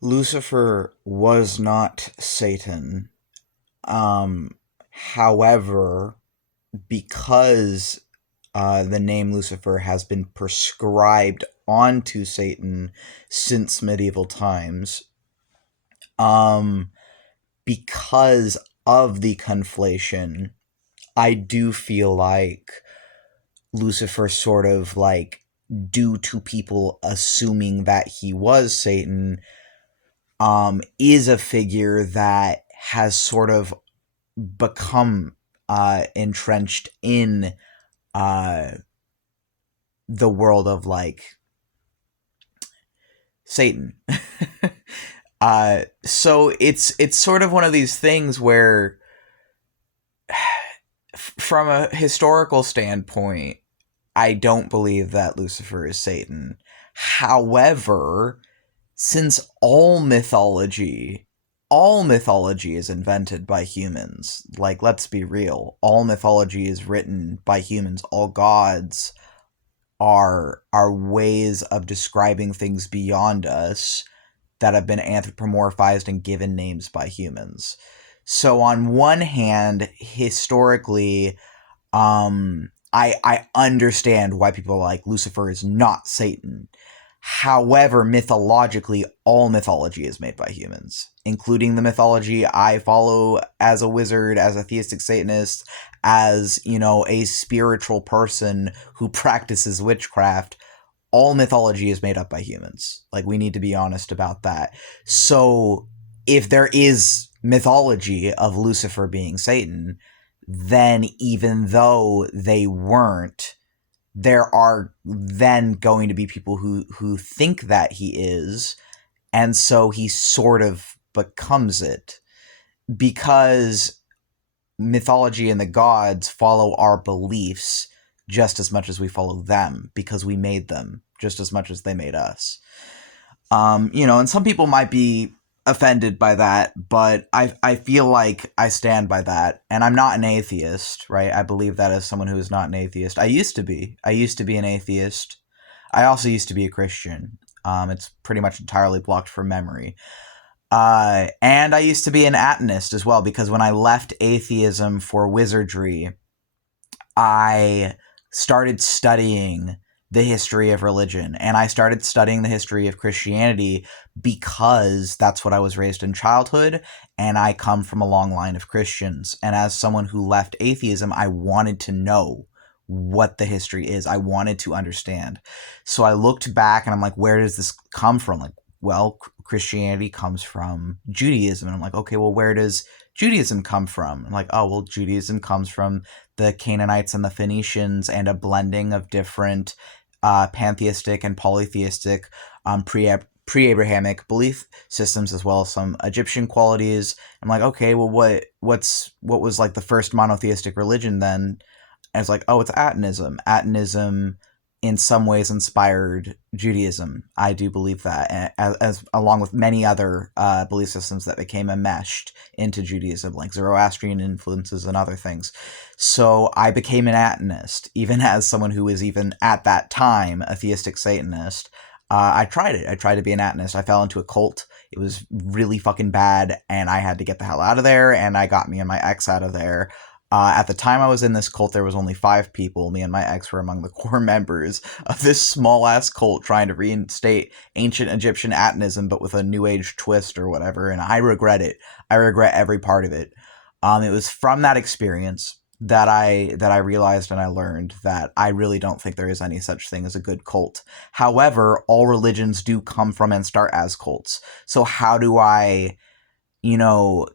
Lucifer was not Satan. However, because the name Lucifer has been prescribed onto Satan since medieval times, um, because of the conflation, I do feel like Lucifer sort of like, due to people assuming that he was Satan, is a figure that has sort of become entrenched in uh, the world of like Satan. So it's sort of one of these things where, from a historical standpoint, I don't believe that Lucifer is Satan. However, since all mythology is invented by humans. Like, let's be real. All mythology is written by humans. All gods are ways of describing things beyond us that have been anthropomorphized and given names by humans. So on one hand, historically, I understand why people are like Lucifer is not Satan. However, mythologically, all mythology is made by humans, including the mythology I follow as a wizard, as a theistic Satanist, as, a spiritual person who practices witchcraft. All mythology is made up by humans. Like, we need to be honest about that. So, if there is mythology of Lucifer being Satan, then even though they weren't, there are then going to be people who think that he is, and so he sort of becomes it, because mythology and the gods follow our beliefs just as much as we follow them, because we made them just as much as they made us. And some people might be offended by that, but I feel like I stand by that. And I'm not an atheist, right? I believe that as someone who is not an atheist. I used to be. I used to be an atheist. I also used to be a Christian. It's pretty much entirely blocked from memory. And I used to be an Atanist as well, because when I left atheism for wizardry, I started studying the history of religion, and I started studying the history of Christianity because that's what I was raised in childhood, and I come from a long line of Christians. And as someone who left atheism, I wanted to know what the history is. I wanted to understand. So I looked back and I'm like, where does this come from? Like, well, Christianity comes from Judaism. And I'm like, okay, well, where does Judaism come from? I'm like, oh, well, Judaism comes from the Canaanites and the Phoenicians, and a blending of different pantheistic and polytheistic pre-Abrahamic belief systems, as well as some Egyptian qualities. I'm like, okay, well, what was like the first monotheistic religion then? And it's like, oh, it's Atanism. Atanism in some ways inspired Judaism. I do believe that, as along with many other belief systems that became enmeshed into Judaism, like Zoroastrian influences and other things. So I became an Atanist, even as someone who was even at that time a theistic Satanist. I tried it. I tried to be an Atanist. I fell into a cult. It was really fucking bad, and I had to get the hell out of there, and I got me and my ex out of there. At the time I was in this cult, there was only 5 people. Me and my ex were among the core members of this small-ass cult trying to reinstate ancient Egyptian Atanism, but with a new age twist or whatever, and I regret it. I regret every part of it. It was from that experience that I realized and I learned that I really don't think there is any such thing as a good cult. However, all religions do come from and start as cults. So how do I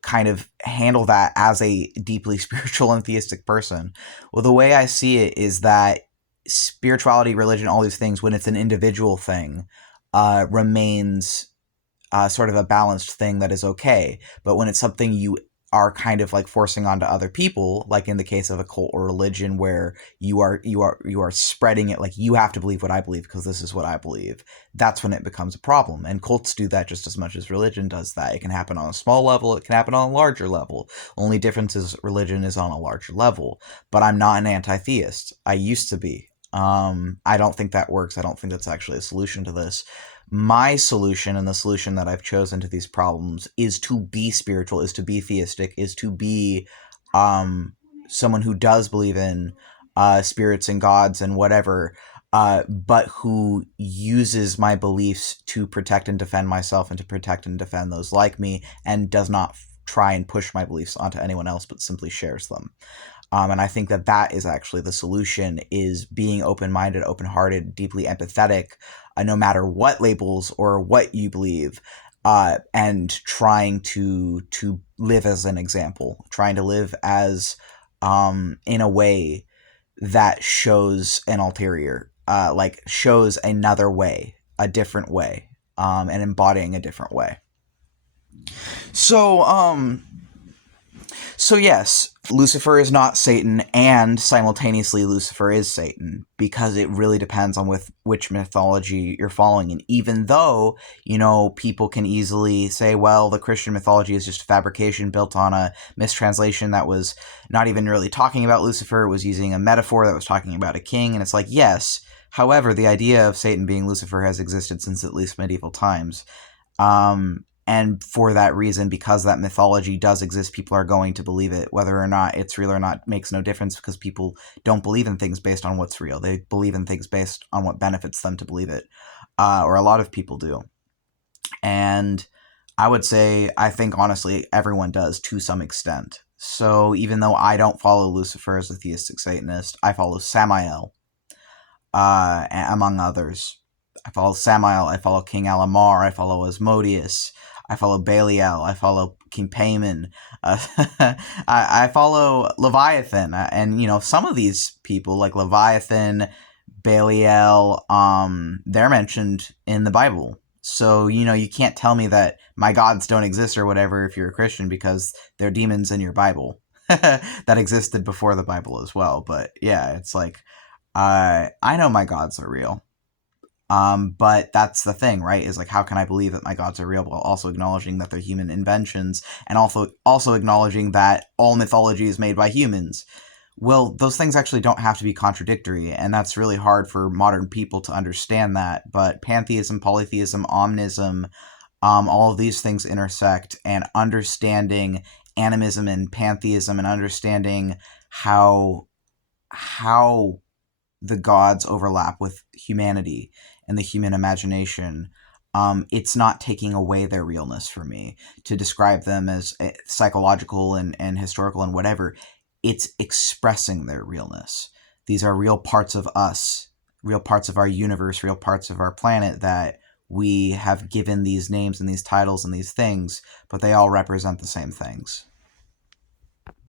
kind of handle that as a deeply spiritual and theistic person? Well, the way I see it is that spirituality, religion, all these things, when it's an individual thing, remains sort of a balanced thing that is okay. But when it's something you are kind of like forcing onto other people, like in the case of a cult or religion, where you are spreading it, like, you have to believe what I believe because this is what I believe, that's when it becomes a problem. And cults do that just as much as religion does that. It can happen on a small level, it can happen on a larger level. Only difference is religion is on a larger level. But I'm not an anti-theist. I used to be. I don't think that works. I don't think that's actually a solution to this. my solution, and the solution that I've chosen to these problems, is to be spiritual, is to be theistic, is to be someone who does believe in spirits and gods and whatever, but who uses my beliefs to protect and defend myself and to protect and defend those like me, and does not try and push my beliefs onto anyone else, but simply shares them. And I think that that is actually the solution, is being open-minded, open-hearted, deeply empathetic, no matter what labels or what you believe, and trying to live as an example, trying to live as in a way that shows an ulterior, like shows another way, a different way, and embodying a different way. So yes, Lucifer is not Satan, and simultaneously Lucifer is Satan, because it really depends on which mythology you're following. And even though, people can easily say, well, the Christian mythology is just a fabrication built on a mistranslation that was not even really talking about Lucifer, it was using a metaphor that was talking about a king, and it's like, yes, however, the idea of Satan being Lucifer has existed since at least medieval times. And for that reason, because that mythology does exist, people are going to believe it. Whether or not it's real or not makes no difference, because people don't believe in things based on what's real. They believe in things based on what benefits them to believe it, or a lot of people do. And I would say, I think honestly, everyone does to some extent. So even though I don't follow Lucifer as a theistic Satanist, I follow Samael, among others. I follow Samael, I follow King Alamar, I follow Asmodeus, I follow Belial, I follow King Payman, I follow Leviathan, and some of these people like Leviathan, Belial, they're mentioned in the Bible. So, you can't tell me that my gods don't exist or whatever if you're a Christian, because they're demons in your Bible that existed before the Bible as well. But yeah, it's like, I know my gods are real. But that's the thing, right? Is like, how can I believe that my gods are real while also acknowledging that they're human inventions, and also acknowledging that all mythology is made by humans? Well, those things actually don't have to be contradictory, and that's really hard for modern people to understand that. But pantheism, polytheism, omnism, all of these things intersect, and understanding animism and pantheism, and understanding how the gods overlap with humanity and the human imagination, it's not taking away their realness for me to describe them as psychological and historical and whatever. It's expressing their realness. These are real parts of us, real parts of our universe, real parts of our planet that we have given these names and these titles and these things, but they all represent the same things.